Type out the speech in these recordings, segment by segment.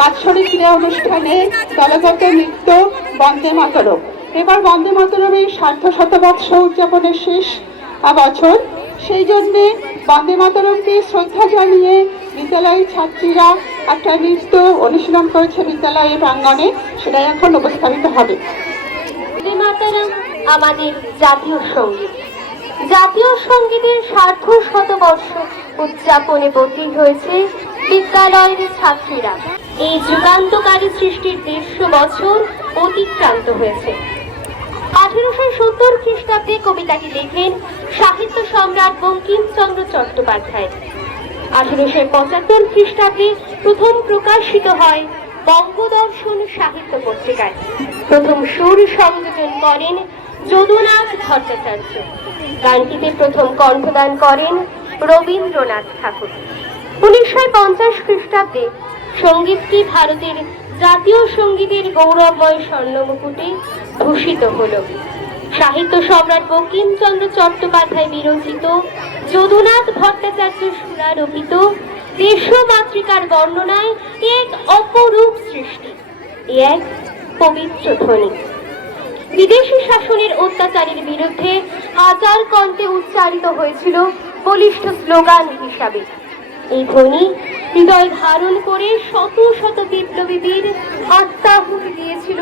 বাৎসরিক ক্রীড়া অনুষ্ঠানে দলগত নৃত্য বন্দে মাতরম। এবার বন্দে মাতরমের সার্ধশতবর্ষ উদযাপনের শেষ বছর, সেই জন্যে বন্দে মাতরমকে শ্রদ্ধা জানিয়ে বিদ্যালয়ের ছাত্রীরা একটা নৃত্য অনুশীলন করেছে বিদ্যালয়ের প্রাঙ্গণে, সেটাই এখন উপস্থাপিত হবে। বন্দে মাতরম আমাদের জাতীয় সঙ্গীত। জাতীয় সঙ্গীতের সার্ধশতবর্ষ উদযাপনে বন্দী হয়েছে বিদ্যালয়ের ছাত্রীরা। এই যুগান্তকারী সৃষ্টির 150 বছর অতিক্রান্ত হয়েছে। 1870 খ্রিস্টাব্দে কবিতাটি লেখেন সাহিত্য সম্রাট বঙ্কিমচন্দ্র চট্টোপাধ্যায়। 1875 খ্রিস্টাব্দে প্রথম প্রকাশিত হয় বঙ্গদর্শন সাহিত্য পত্রিকায়। প্রথম সুর সংযোজন করেন যদুনাথ ভট্টাচার্য। গানটিতে প্রথম কণ্ঠদান করেন রবীন্দ্রনাথ ঠাকুর। 1950 খ্রিস্টাব্দে সঙ্গীতটি ভারতের জাতীয় সঙ্গীতের গৌরবময় স্বর্ণমুকুটে ভূষিত হল। সাহিত্য সম্রাট বঙ্কিমচন্দ্র চট্টোপাধ্যায় বিরচিত, যদুনাথ ভট্টাচার্য সুরারোপিত দেশমাতৃকার বর্ণনায় এক অপরূপ সৃষ্টি, এক পবিত্র ধ্বনি। বিদেশি শাসনের অত্যাচারের বিরুদ্ধে হাজার কণ্ঠে উচ্চারিত হয়েছিল বলিষ্ঠ স্লোগান হিসাবে। এই ধ্বনি হৃদয় ধারণ করে শত শত বিপ্লবীদের আত্মাহুতি দিয়েছিল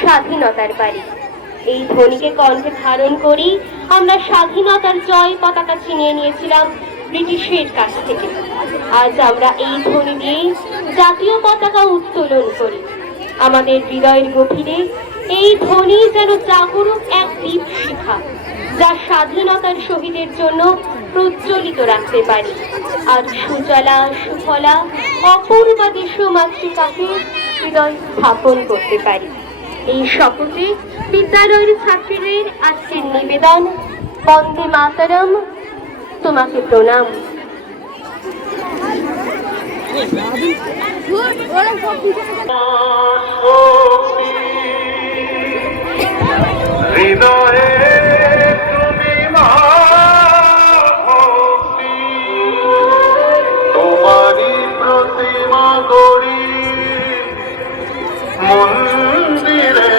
স্বাধীনতার বাড়ি। এই ধ্বনিকে কণ্ঠে ধারণ করি আমরা স্বাধীনতার জয় পতাকা ছিনিয়ে নিয়েছিলাম ব্রিটিশের কাছ থেকে। আজ আমরা এই ধ্বনি দিয়ে জাতীয় পতাকা উত্তোলন করি। আমাদের হৃদয়ের গভীরে এই ধ্বনি যেন জাগরুক এক দীপ শিখা, যা স্বাধীনতার শহীদের জন্য প্রজ্বলিত রাখতে পারি আর সুজলা সুফলা অপূর্ব দেশমাতৃকাকে হৃদয় স্থাপন করতে পারি। এই শপথে বিদ্যালয়ের ছাত্রীদের আজকের নিবেদন, বন্দে মাতরম, তোমাকে প্রণাম। হৃদয়ে তুমি মা ভক্তি, তোমারই প্রতিমা গড়ি মন্দিরে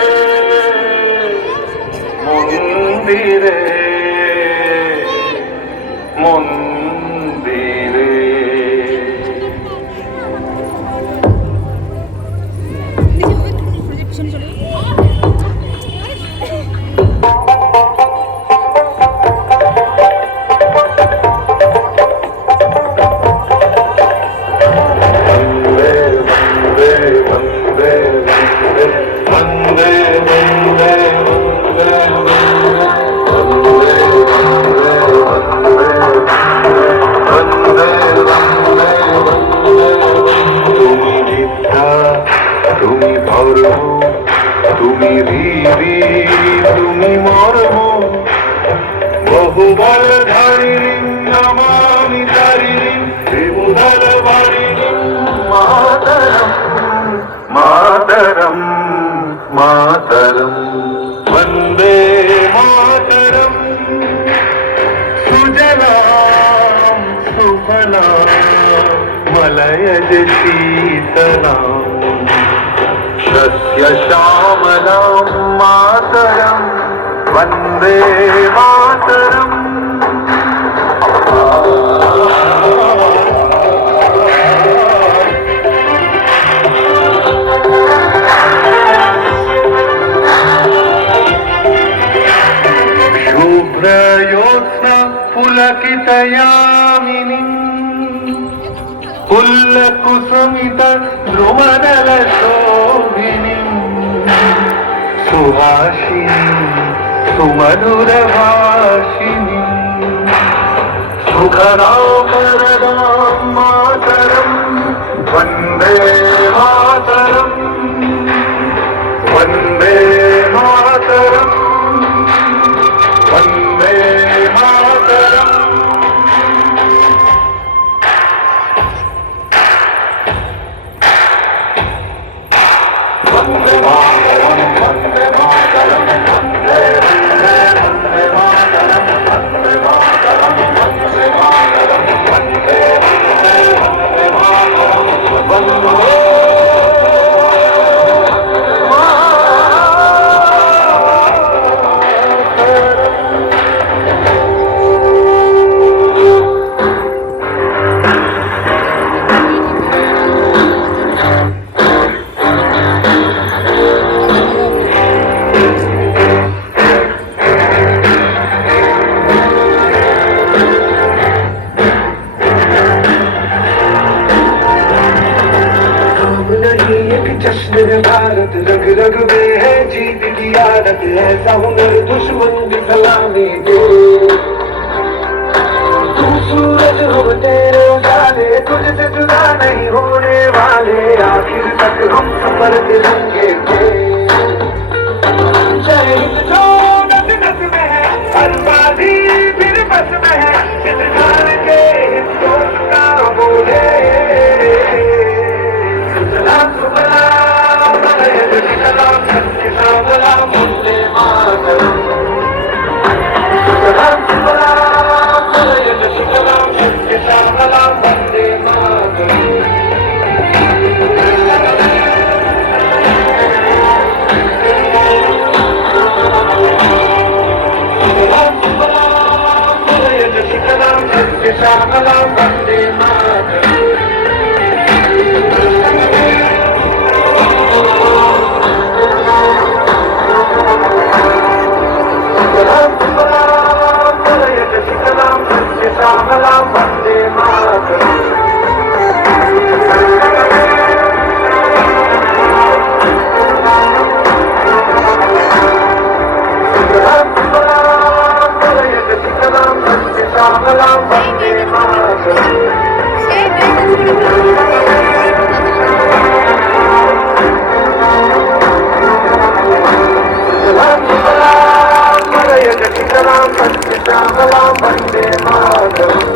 মন্দিরে মন্দিরে। তুমি রীতি, তুমি মর্ম, বহুবল ধারিণী নমামি তারিণী ত্রিভুবন বারিণী মাতরম মাতরম মাতরম বন্দে মাতরম। সুজলাম সুফলাম মলয়জ শীতলাম सस्य श्यामलां मातरं वन्दे मातरम्। शुभ्रयोत्स्ना पुलकितयामिनीं पुल्लकुसुमित ध्रुवनलशोभिनीं सुहासिनी सुमधुरभाषिणी सुखरामरदां मातरं वन्दे मातरं वन्दे मातरं वन्दे मातरम्। वन्दे मातरं वन्दे मातरं वन्दे वन्दे वन्दे मातरं वन्दे मातरं वन्दे मातरं वन्दे वन्दे वन्दे मातरं वन्दे जश्न भारत रग रग में है जीत की आदत ऐसा हुनर दुश्मन भी फैलाने दे तू सूरज हो तेरे उजाले तुझसे जुदा नहीं होने वाले आखिर तक हम सफर तिरंगे थे जय हिंद जो नस नस में है हर बाजी फिर बस में है इस जान के हिंदुस्तान बोले सलाम सलाम सलाम सत्य सलाम वंदे मातरम सलाम सलाम सलाम सत्य सलाम Vande Mataram Shyamalam Vande Mataram Shyamalam Vande Mataram Shyamalam Vande Mataram Shyamalam Vande Mataram